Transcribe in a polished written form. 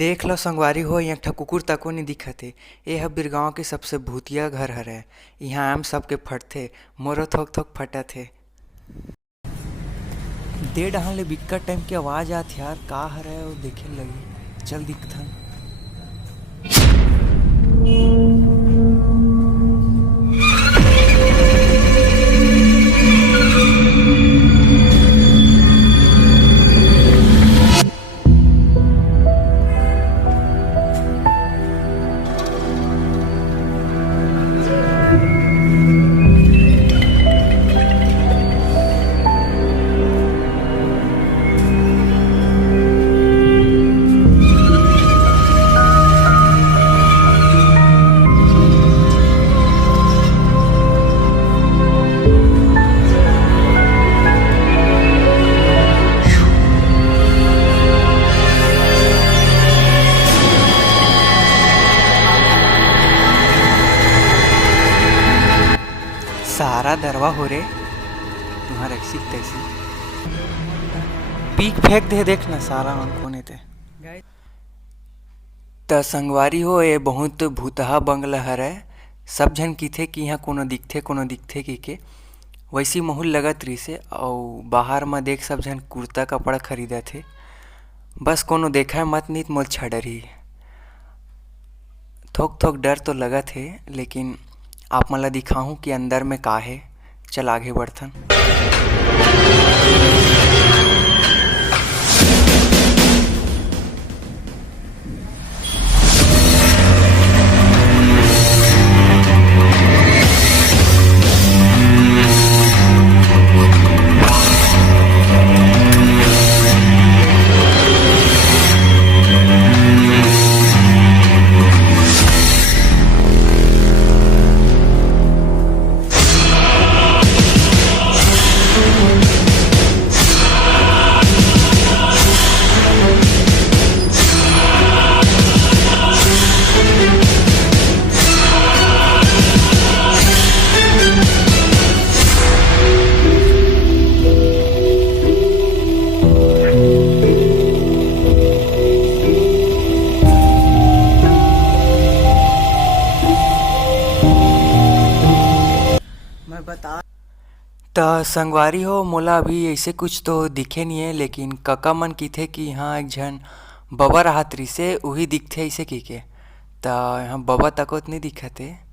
देख लो संगवारी हो, एक ठा कुकुर तको नहीं दिखत हे। ए ह बिरगांव के सबसे भूतिया घर हरय। इहाँ आम सबके फटथे, मोरो थोक थोक फटत हे। दे डहन ले बिक्कट टाइम के आवाज आत यार, का हरय वो देखे लगी। चल दिखथन। सारा दरवा हो रे तुम्हारा ऐसी तैसी पीक फेंक दे। देख ना सारा मन कोने ते त संगवारी हो, ये बहुत भूतहा बंगला हरय। सब झन कीथे कि यहाँ कोनो दिखथे की के वैसी माहौल लगत रहिसे। अउ बाहर में देख सब झन कुर्ता कपड़ा खरीदत हे। बस कोनो देखा मत नहीं मोल छा डरही। थोक थोक डर तो लगत हे, लेकिन आप मन ला दिखाहूँ कि अंदर में का हे। चल आगे बढ़थन। त संगवारी हो, मोला अभी ऐसे कुछ तो दिखे नहीं है, लेकिन कका मन कीथे कि यहाँ एक झन बबा राहत रहिसे, उही दिखथे ऐसे की के। त यहाँ बबा तकोत नहीं दिखत हे।